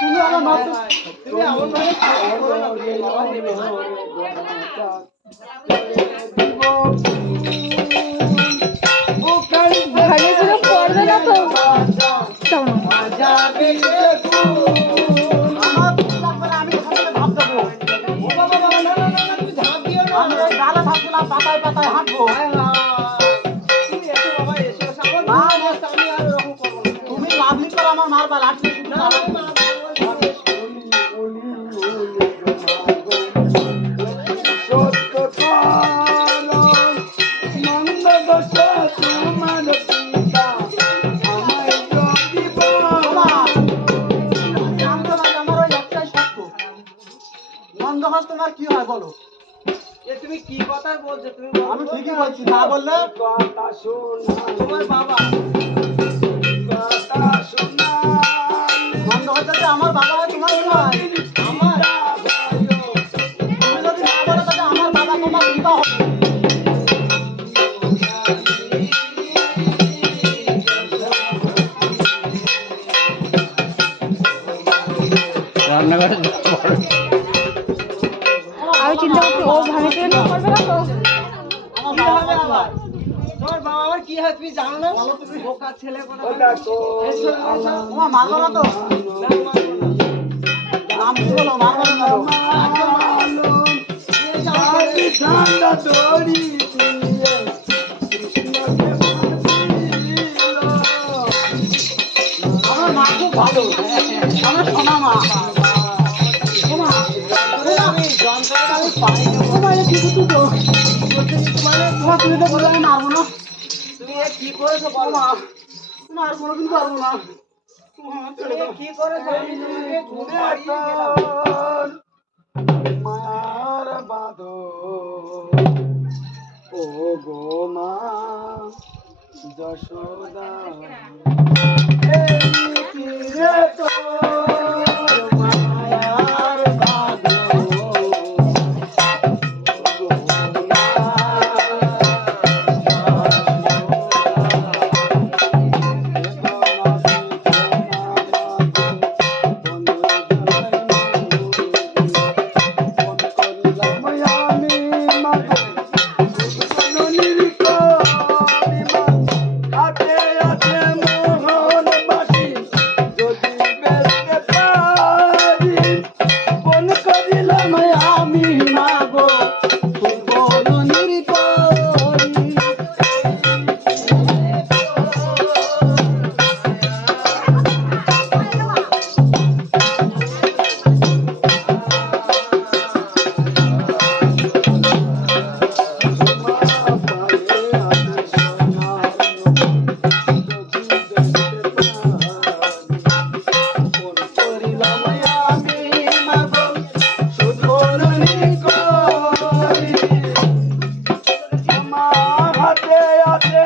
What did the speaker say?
তুমি আমার মা তুমি এমন ভাবে ভাগেছিল পড়বে না তো পাতায় পাতায় হাঁটবো তুমি লাভলি করো আমার মারবা লাঠি তোমার কি হয় বলো তুমি কি কথা বলছো তুমি আমি ঠিকই বলছি না বললে কথা শোনা তোমার বাবা কথা শোনা বন্ধ হচ্ছে যে আমার বাবা হয় তোমার কি হয় আমার তুমি যদি না বলো তাহলে আমার বাবা তোমার পিতা হবে রান্নাঘরে আমি চিন্তা করছি ও ভাঙে চলে করবে না তো আমার বাবা আবার তোমার বাবা আবার কি হয় তুমি জানো না তুমি বোকা ছেলে কোনো তোমার মারবো না তো নাম কি বলো মারবো না তো ঠান্ডা দড়ি আমার মা খুব ভালো আমার সোনা মা আমি যন্ত্রণা পাই না কি তুমি তো বলে আমি মারবো না তুমি কি করেছো বলো মা তোমার কোনোদিন পারবো না কি করেছো মায়ার বাঁধো ও গো মা যশোদা হাতে হাতে